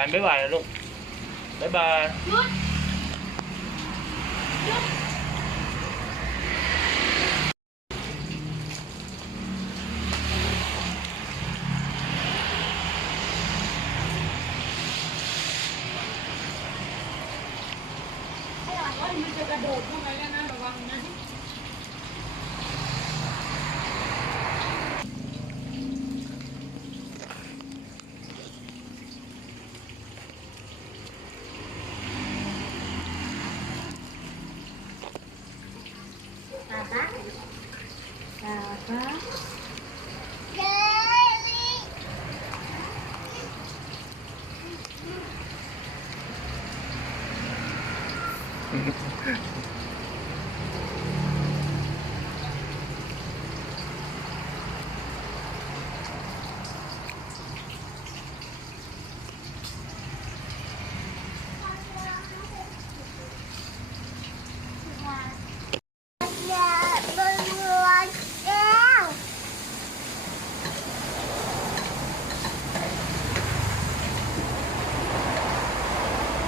การบ๊ายบายนะลูกบ๊ายบาย หยุดหยุดมันจะกระโดดเข้าไปแล้วนะระวังนะ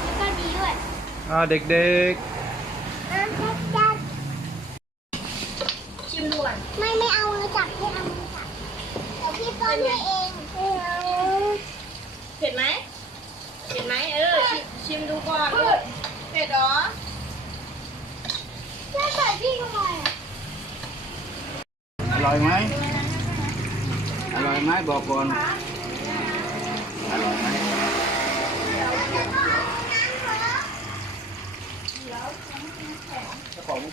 แล้วก็ดีด้วย อ่า เด็กชิมดูก่อนไม่ไม่เอามือจับไม่เอามือจับเดี๋ยวพี่ป้อนให้เองไม่เอา เผ็ดไหมเผ็ดไหมเออชิชิมดูก่อนลูกเผ็ดเหรอ แม่ใส่พี่ทำไมอะ อร่อยไหมอร่อยไหมบอกก่อนอร่อยไหม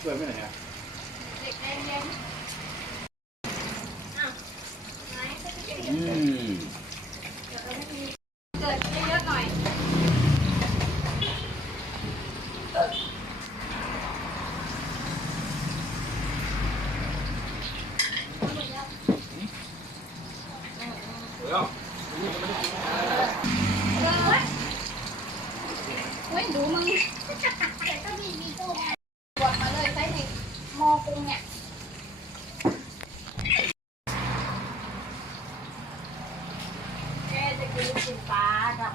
เจ้าของมันเกินไม่ไหนอะ อืม เกิดเยอะๆหน่อย เฮ้ยดูมึงเดี๋ยวก็มีมีตู้บวกมาเลยใส่ในหม้อปรุงเนี่ย แม่จะกินกินปลากับ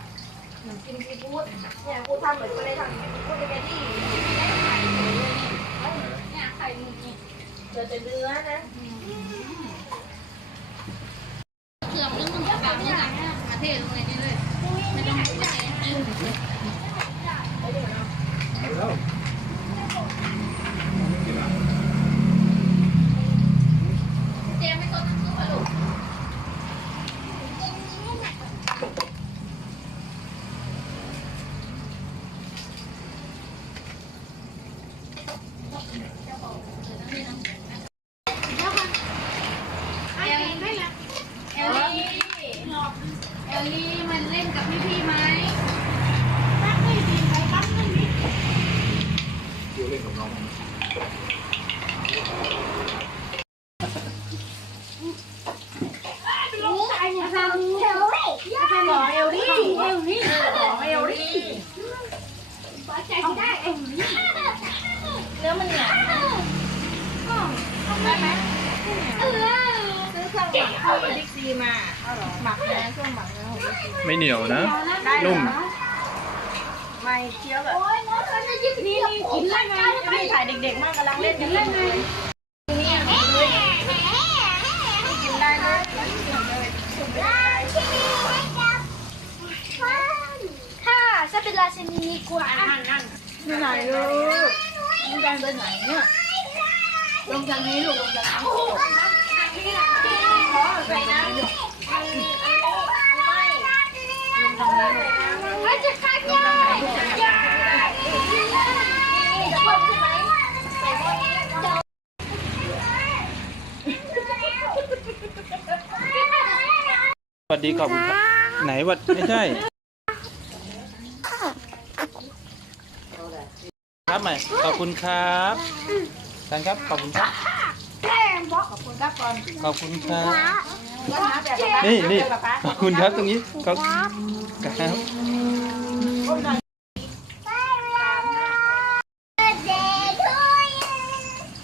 หนูกินซีฟู้ดเนี่ยกูทำเหมือนกูได้ทำอย่างนี้กูเป็นไงที่ได้ไข่เลยเนี่ยเนี่ยไข่มึงนี่ยเจอแต่เนื้อนะ เกือบนึงมึงก็แบบนี้แหละมาเทลงในนี้เลยไม่ต้องใส่เตรียมให้ต้นน้ำซุปอะลูก เอลลี่ได้ละเอลลี่เอลลี่มันเล่นกับพี่พี่ไหมตั้งไม่ดีไปตั้งไม่ดี อยู่เล่นกับน้อง ลูกไอ้เนี่ยทำเอลลี่ย่า ขอเอลลี่ เอลลี่ ขอเอลลี่ ปใจได้เอลลี่ เนื้อมันเหนียว ได้ไหมเออซื้อเครื่องหมักเข้าไปบิ๊กซีมาหมักนะเครื่องหมักนะของบิ๊กซีๆไม่เหนียวนะ ได้เหรอนุ่ม ไม่เคี้ยวแบบโอ้ยน้องฉันจะยิบนี่กินได้ไงไม่ถ่ายเด็กๆมากกำลังเล่นกันเล่นเลยนี่กินได้เลยถ้าฉันเป็นราชินีกว่านั่นนั่นไม่ไหนลูกมึงจะไปไหนเนี่ย ลงจากนี้ลูกลงจากนี้ขอใส่น้ำไม่ลงตรงนี้เลยไม่จะฆ่าแย่แย่จะเพิ่มขึ้นไหมใส่หม้อนี้เดี๋ยวสวัสดีขอบคุณครับไหนวัดไม่ใช่ครับใหม่ขอบคุณครับ กันครับ ขอบคุณครับ ขอบคุณครับก่อนขอบคุณครับ ก่อนหาแบบป๊านี่นี่ขอบคุณครับตรงนี้ขอบครับ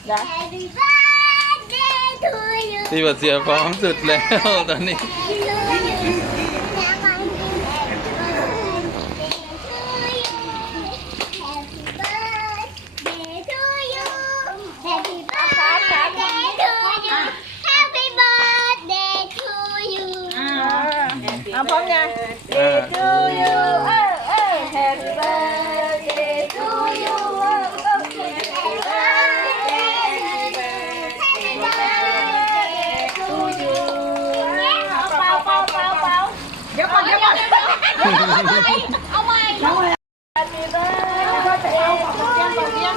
Happy birthday to you ที่บทเสียฟ้องสุดแล้วตอนนี้ Happy birthday เอาใหม่ Happy birthday เป่าเทียนเป่าเทียน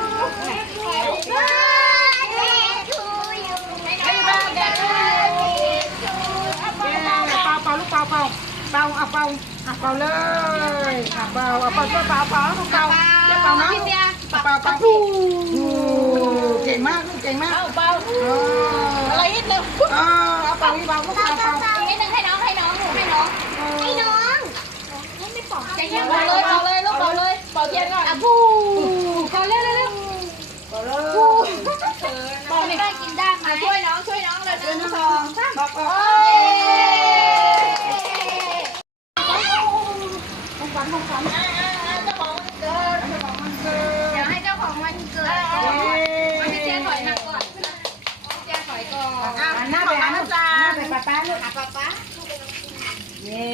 Happy birthday to you เป่าเป่าลูกเป่าเป่าเป่าเอาเป่าเอาเป่าเลยเอาเป่าเอาเป่าช่วยเป่าเป่าลูกเป่าช่วยเป่านะพี่เสียเป่าเป่าเป่าอู้เก่งมากลูกเก่งมากเอาเป่าเอออะไรนิดนึงเออเอาเป่านี่เป่าลูกเป่าเป่าอีกนิดนึงให้น้องให้น้องหนูให้น้องให้น้องไม่ ปอกใจเย็นเป่าเลยเป่าเลยลูกเป่าเลยเป่าเทียนก่อนอะบูเป่าเร็วเร็วเร็วเป่าเลยเป่าไม่ได้กินได้ไหมช่วยน้องช่วยน้องเลยหนึ่งสองสาม บอกก่อน ของขวัญของขวัญอ่าอ่าเจ้าของวันเกิด เดี๋ยวให้เจ้าของวันเกิดก่อนเอาพี่เสียถอยมาก่อนพี่เสียถอยก่อน อะหน้าไปหาหน้าจาหน้าไปป้าป้าลูก อะป๊าป๊า เย้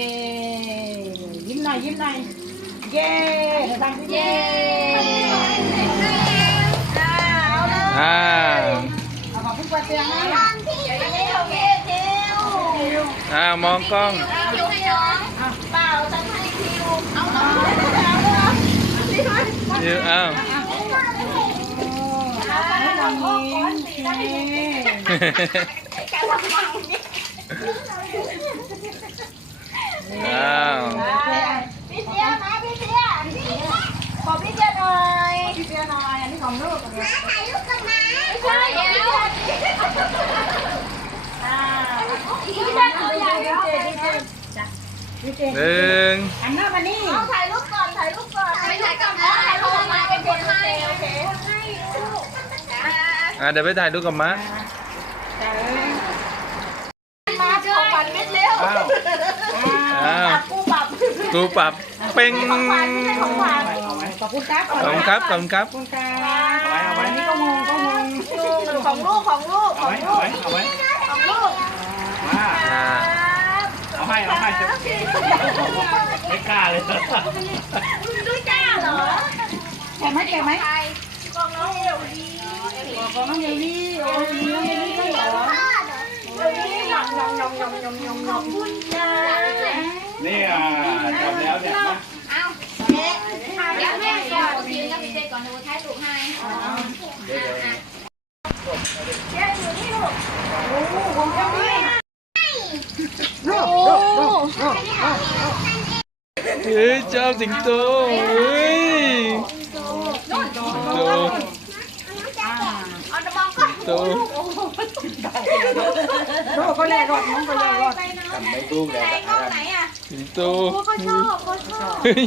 ยิ้มหน่อยยิ้มหน่อยเอพี่เสียหน่อยพี่เตียงหน่อยอันนี้ของลูกถ่ายรูปกันนะใช่แล้วอ่าพี่เสียตัวใหญ่แล้วพี่เจหนึ่งอันหน้ามานี่เอาถ่ายรูปก่อนถ่ายรูปก่อนไม่ถ่ายกับน้องถ่ายรูปมาเป็นคนให้โอเคอ่าเดี๋ยวไปถ่ายรูปกับมะมาของขวัญมิดเร็วอ้าวอ้าว กูปรับกูปรับเป้งของขวัญไม่ใช่ของขวัญขอบคุณครับขอบคุณครับขอบคุณครับขอบคุณครับอันนี้ก็งงก็งงของลูกของลูกของลูกเอาไว้ของลูกมาอ่าเอาให้เอาให้ไม่กล้าเลยดูจ้าเหรอแกไหมแกไหมกองน้องเอวดีของน้องเยลลี่โอ้ยน้องเยลลี่ก็เหรอเอวดีหยองหยองหยองหยองหยองหยองหยองคุณจ้า นี่อะจบแล้วเนี่ยมาเอาเดี๋ยวแม่ก่อนยืนกับพี่เจก่อนหนูถ่ายรูปให้เดี๋ยวเดี๋ยวเจ๊อยู่นี่ลูกลูกลูกลูกลูกเฮ้ยเจ้าสิงโตเฮ้ยสิงโตเอาตะมองก่อนโตลูกก็เลยรอดน้องก็เลยรอด ทำไม่ดูเลยไหนกล้องไหนอะสิงโตเขาชอบเขาชอบเฮ้ย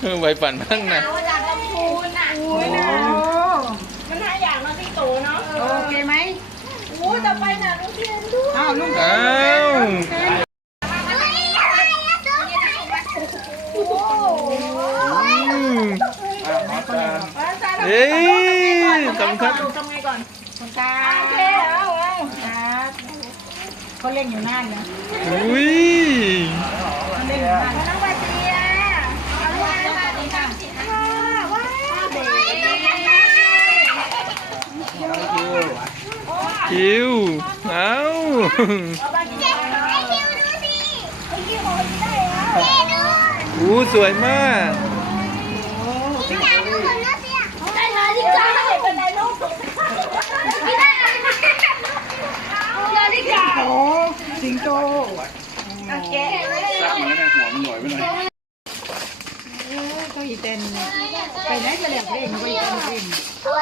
เฮ้ยไวปั่นบ้างนะเอาจากลำพูนอะโอ้มันหาอย่างมาที่โตเนาะโอเคไหมโอ้จะไปหนาลูกเทียนด้วยอ้าวลุงอ้าวโอ้โหอืมอะขอจานเฮ้ยขอบคุณครับทำไงก่อนคนกลาโอเคเอาเอาครับ เขาเล่นอยู่นั่นนะอุ้ยเขาเล่นอยู่นั่นน้องใบเตียเอาไว้ค่ะดีค่ะว้าวเด็กคิวเอ้าเอาบ้านกินไอ้คิวดูสิไอ้คิวของได้แล้วอู้สวยมาก พี่จ๋าดูคนน่าเสียได้หาดิจ๋าเป็นไรลูกพี่ได้เลยดิจ๋า โอ้สิงโต โอเค สักเหมือนในหัวมันหน่อยไปหน่อย ก็อีเต้นไปไหนก็เรียกเล่นไปเต้นเล่น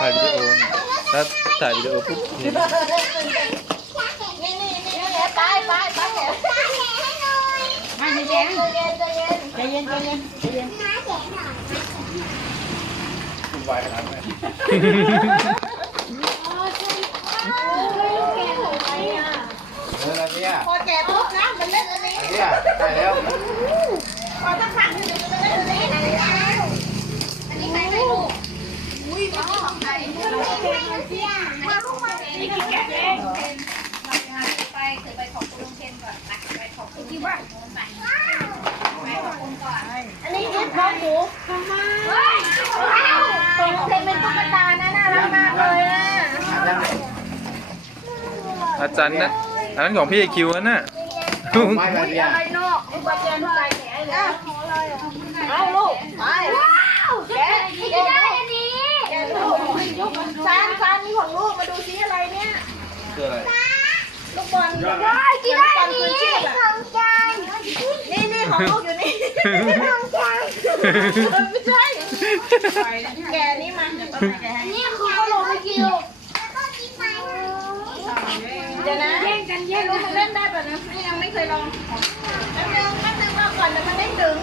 ถ่ายวิดีโอ ถ้าถ่ายวิดีโอปุ๊บนี่นี่นี่ไปไปไปแขนไม่ไม่แจงใจเย็นใจเย็นใจเย็นใจเย็นคุณวายขนาดไหนเออแล้วเนี่ยพอแก่ปุ๊บนะมันเล่นอันนี้อันเนี้ยได้แล้วพอสักพักนึงมันเล่นอันนี้อันนี้อันนี้ใครให้ลูกอุ้ยมาลูกมานี่คื อแกะเองไปเคยไปขอบคุณลุงเคนก่อนไปไปขอบคุณที่ว่าอันนี้คือข้าวหมูเฮ้ยตรงเซนเป็นตุ๊กตานะน่ารักมากเลยอะอาจารย์นะอันนั้นของพี่ไอคิวน่ะไม่บาเบียอะไรเนาะไอ้บาเจนใจแข็งเลยเอาลูกไปแกะแกะได้อันนี้แกะลูกซานซานนี่ของลูกมาดูซิอะไรเนี่ย คืออะไร ลูกบอลได้กินได้นนี้ของจานนี่นี่ของลูกอยู่นี่ของจานไม่ใช่แกนี่มาเดี๋ยวต้องแกะให้นี่คือขนมกิวเดี๋ยวนะแย่งกันแย่งรู้มันเล่นได้ป่ะนะนี่ยังไม่เคยลองแป๊บนึงแป๊บนึงรอก่อนเดี๋ยวมันได้ถึง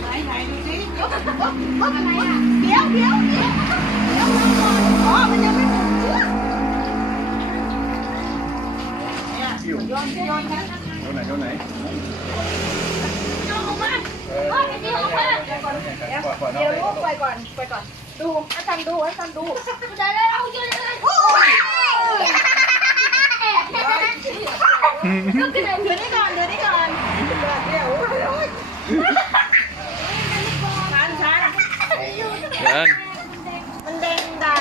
ไหนไหนดูสิอะไรอะเดี๋ยวเดี๋ยวเดี๋ยวเดี๋ยวรอก่อนอ๋อมันยังไม่ถึงเชือก เนี่ยโยนโยนกันตัวไหนตัวไหนโยนออกมาเฮ้ยนี่ออกมาเดี๋ยวก่อนเดี๋ยวเดี๋ยวลูกไปก่อนไปก่อน ดูอาจารย์ดูอาจารย์ดู จะได้เอาเยอะเลย โอ้ยลูกขึ้นไหนถือนี่ก่อนถือนี่ก่อนเดี๋ยวชันชัน เดิน มันแดงได้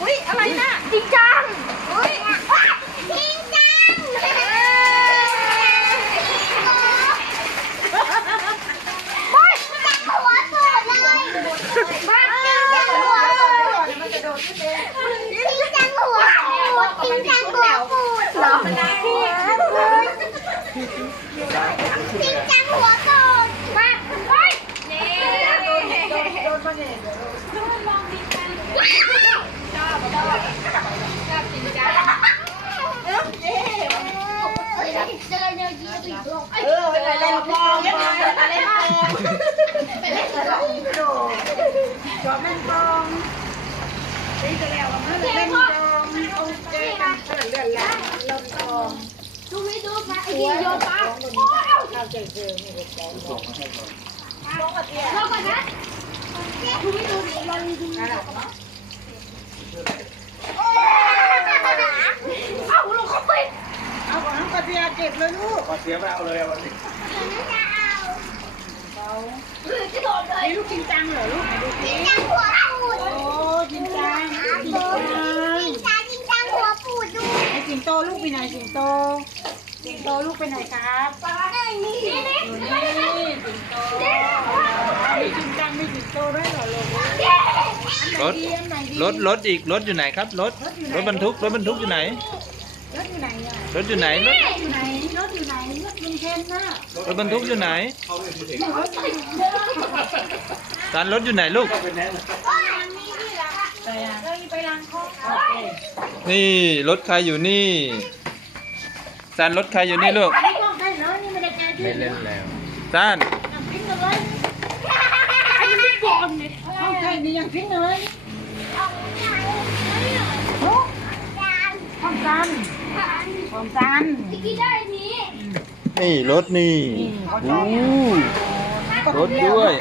อุ้ยอะไรน่ะ จริงจัง อุ้ย จริงจัง โอ้ยจังหัวสุดเลยบ้าจริงจังหัวสุด มันจะโดดขึ้นเอง จริงจังหัว ปิงจังหัวสุดเหรอจริงจังหัวสุดมาเฮ้ยนี่โดนมาเนี่ยเจอเนื้อยีบีบลงเออไปเล่นกองไปเล่นกองไปเล่นกองโดดจอมเล่นกองนี่จะแล้วมันเล่นกองโอเคกันเล่นแล้วเล่นกองไม่ดูมาไอ้ที่โยนปลอ้ยเอาเจอเจอนี่กองลงกับเตี้ยลงก่อนนะดูไม่ดูดิลองดูน่ารันเลูกเขาปิด เอาของน้องกับเตี้ยเก็บเลยลูก พอเสียไปเอาเลยวันนี้หรือจะโดดเลยนี่ลูกจริงจังเหรอลูกไหนดูสิจังหัวปูดโอ้จริงจังจริงจัง จังจริงจังหัวปูดดู ไอสิงโตลูกไปไหนสิงโต สิงโตลูกไปไหนครับนี่นี่นี่อยู่นี่สิงโตมีจริงจังมีสิงโตด้วยเหรอลูกรถรถ รถอีก รถอยู่ไหนครับ รถ รถบรรทุก รถบรรทุกอยู่ไหน รถอยู่ไหนอะรถอยู่ไหน รถอยู่ไหนรถอยู่ไหนรถลุงเทนน่ะรถบรรทุกอยู่ไหนรถอยู่ไหนจานรถอยู่ไหนลูก ไปอะเร นี่รถใครอยู่นี่จานรถใครอยู่นี่ลูกไม่ต้องได้เลยนี่ไม่ได้แกที่ไม่เล่นแล้วจานยังพิ้งเลยอันนี้ก่อนเนี่ยเอาใช่นี่ยังพิ้งเลยโอ้ความจันความจันกี่ได้นี้นี่รถนี่โอ้รถด้วย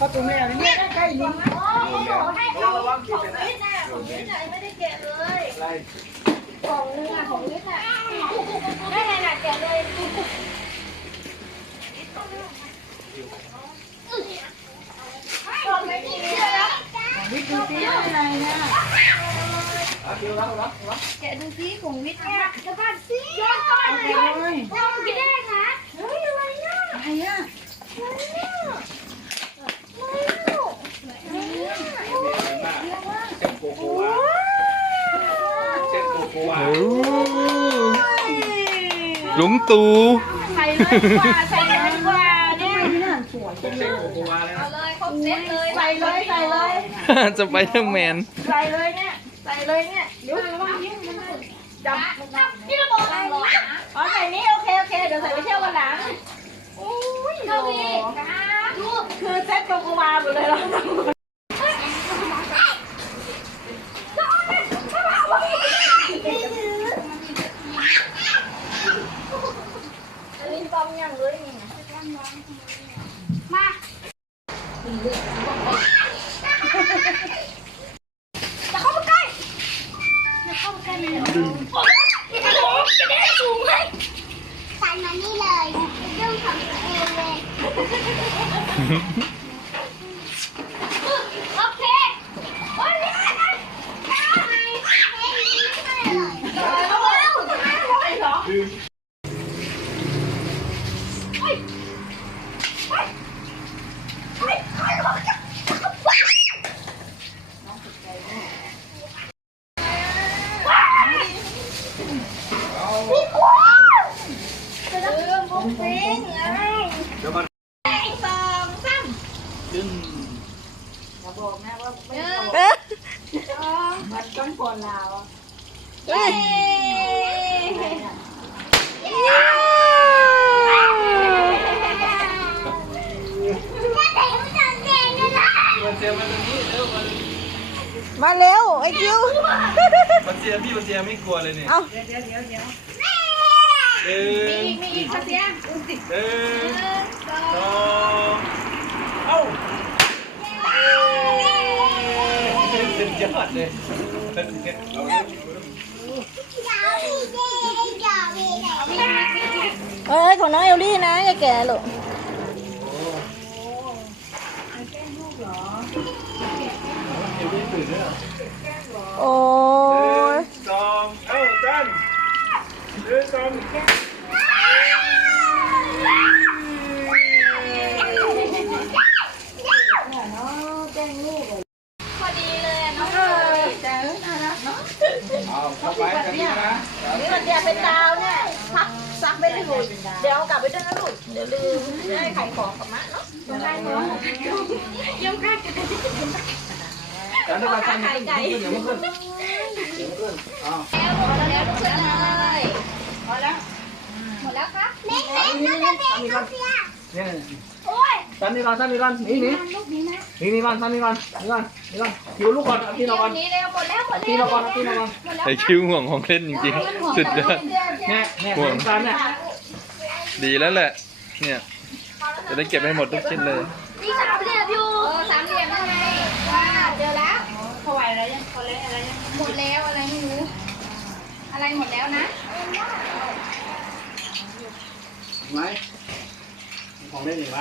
ประตูแม่เนี่ยใกล้ๆลิงให้เขาของนิดน่ะของนิดน่ะไม่ได้แกะเลยของนึงอะของนิดน่ะได้ไงน่ะแกะเลยของไม่ดีเลยวิทย์ดูซิอะไรเนี่ยแกะดูซิของวิทย์เนี่ยจะบ้านสิโยนก่อนเอาไปเลยเรากี่ได้คะเฮ้ยอะไรเนี่ยอะไรอะ เช็ดโกโกวาเช็ดโกโกวา โอ้ ลุงตู่ใส่เลยดีกว่าใส่เลยดีกว่าเนี่ยเช็ดโกโกวาเลยนะเลยครบเซ็ตเลยใส่เลยใส่เลยสไปเดอร์แมนใส่เลยเนี่ยใส่เลยเนี่ยเดี๋ยวระวังยิ้มจับนี่เราบอกอะไรนะอ๋อใส่นี้โอเคโอเคเดี๋ยวใส่ไปเที่ยววันหลังโอ้ยเราพี่ดูคือเซ็ตโกโกวาหมดเลยเรา ลิงปอมยังเลยนี่ มาจะเข้าไปใกล้จะเข้าไปใกล้ไหม มานี่เลยเป็นเรื่องของตัวเองเลย โอเคโอ้ยไม่ได้นะทำไมเพลงนี้ไม่เลยเอาเอา เดี๋ยวก่อน สองสาม ดึง มันต้องคนเรา เย้แม่แต่ยังไม่จัดเกมเลยนะ มาเซียมาตรงนี้เร็วมา มาเร็วไอ้คิว มาเซียพี่มาเซียไม่ กลัวเลยวเนี่ยเอาหนึ่งมีอีกสักเสียงหนึ่งสองเอ้าสุดยอดเลยเป็นไงเอาเลยเอ้ยของน้องเอลลี่นะอย่าแก่ลูกโอ้หยนึ่งสองเอ้ หนึ่งสองพอดีเลยน้องเอาเข้าไปกันนี้นะนี่มันเนี่ยเป็นดาวเนี่ยพักซักไม่ได้หลุดเดี๋ยวเอากลับไปด้วยนะลูกเดี๋ยวลืมให้ขายของกับมะเนาะยังค่ะจันทร์มาจันทร์ขึ้นขึ้นอย่ามาขึ้นอย่ามาขึ้นเอาแล้วหมดแล้วทุกคนเลย หมดแล้วหมดแล้วครับแม่แม่น่าจะเป็นเขาเสียเนี่ยโอ้ยจันนี่ก่อนจันนี่ก่อนนี่นี่ลูกนี้นะนี่นี่ก่อนจันนี่ก่อนนี่ก่อนนี่ก่อนอยู่ลูกก่อนเอาที่เราก่อนนี้เร็วหมดแล้วหมดแล้วที่เราก่อนเอาที่เราก่อนหมดแล้วไอคิวห่วงของเล่นจริงๆสุดยอดเนี่ยเนี่ยสงสารเนี่ยดีแล้วแหละ เนี่ยจะได้เก็บให้หมดทุกชิ้นเลยนี่สามเหลี่ยมอยู่เออสามเหลี่ยมยังไงว้าเจอแล้วเขาไหวแล้วยังเขาเล่นอะไรยังหมดแล้วอะไรไม่รู้อะไรหมดแล้วนะ ไหมมีของเล่นอีกไหม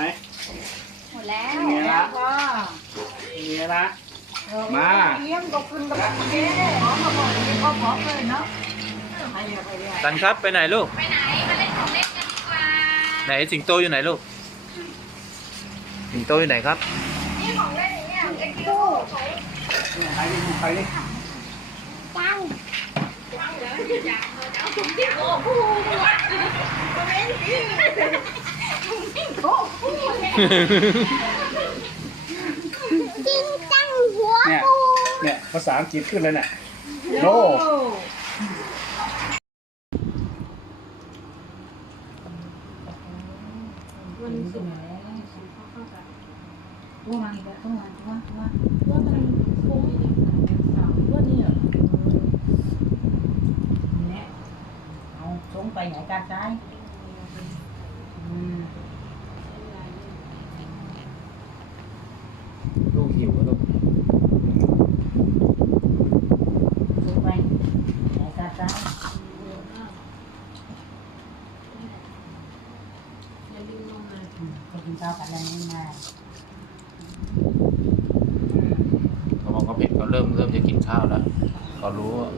หมดแล้วมีละมีละมาเยี่ยมก็ขึ้นกับเจ๊ขอมาบอกนี่ก็ขอเลยเนาะตันครับไปไหนลูก ไปไหนมาเล่นของเล่นกันดีกว่า ไหนสิงโตอยู่ไหนลูก สิงโตอยู่ไหนครับ นี่ของเล่นเนี่ยเอ็กซ์คิวเนี่ยใครนี่ใครนี่ปัง จริงจังหัวเนี่ยเนี่ย ภาษาอังกฤษขึ้นเลยเนี่ยโนตัวมันอีกแล้วตัวมันตัวมันตัวมันตัวมันคงอีกสามตัวนี่เหรอเนี่ยเอา ส่งไปไหนกันได้อืม ลูกหิวลูก ส่งไปไหนกันได้อืมไปกินข้าวกันแล้วนี่มา เขาบอกเขาเผ็ดเขาเริ่มเริ่มจะกินข้าวแล้วเขารู้ว่า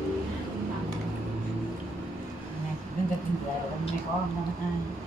ไง เรื่อ